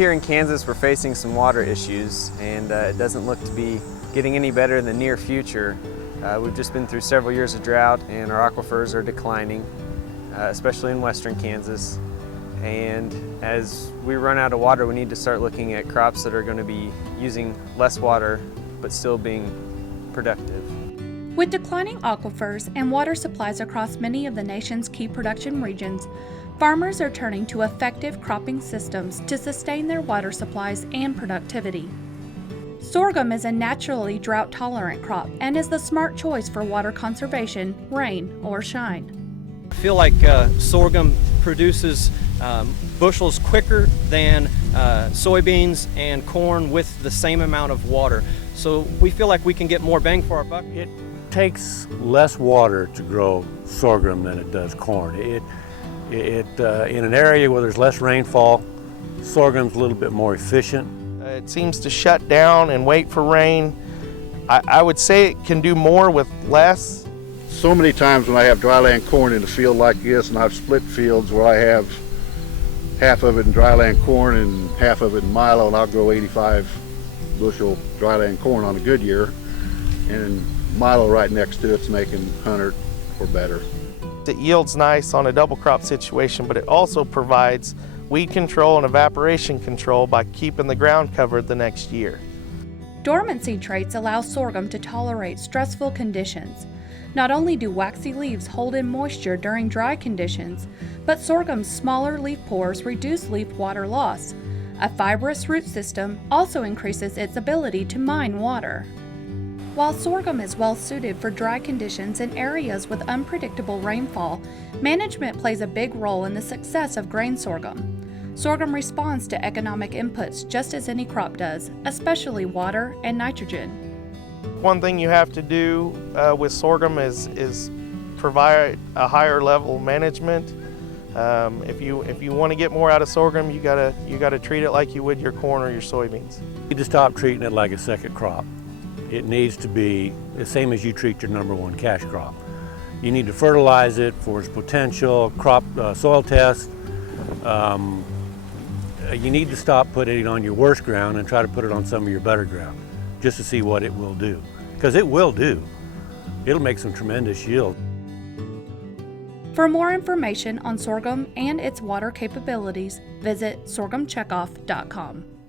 here in Kansas, we're facing some water issues, and it doesn't look to be getting any better in the near future. We've just been through several years of drought, and our aquifers are declining, especially in western Kansas. And as we run out of water, we need to start looking at crops that are going to be using less water, but still being productive. With declining aquifers and water supplies across many of the nation's key production regions, farmers are turning to effective cropping systems to sustain their water supplies and productivity. Sorghum is a naturally drought-tolerant crop and is the smart choice for water conservation, rain or shine. I feel like sorghum produces bushels quicker than soybeans and corn with the same amount of water. So we feel like we can get more bang for our buck. It takes less water to grow sorghum than it does corn. In an area where there's less rainfall, sorghum's a little bit more efficient. It seems to shut down and wait for rain. I would say it can do more with less. So many times when I have dryland corn in a field like this, and I've split fields where I have half of it in dryland corn and half of it in milo, and I'll grow 85 bushel dryland corn on a good year, and milo right next to it's making 100 or better. It yields nice on a double crop situation, but it also provides weed control and evaporation control by keeping the ground covered the next year. Dormancy traits allow sorghum to tolerate stressful conditions. Not only do waxy leaves hold in moisture during dry conditions, but sorghum's smaller leaf pores reduce leaf water loss. A fibrous root system also increases its ability to mine water. While sorghum is well suited for dry conditions in areas with unpredictable rainfall, management plays a big role in the success of grain sorghum. Sorghum responds to economic inputs just as any crop does, especially water and nitrogen. One thing you have to do with sorghum is provide a higher level management. If you want to get more out of sorghum, you gotta treat it like you would your corn or your soybeans. You need to stop treating it like a second crop. It needs to be the same as you treat your #1 cash crop. You need to fertilize it for its potential, crop soil test. You need to stop putting it on your worst ground and try to put it on some of your better ground, just to see what it will do. Because it will do. It'll make some tremendous yield. For more information on sorghum and its water capabilities, visit sorghumcheckoff.com.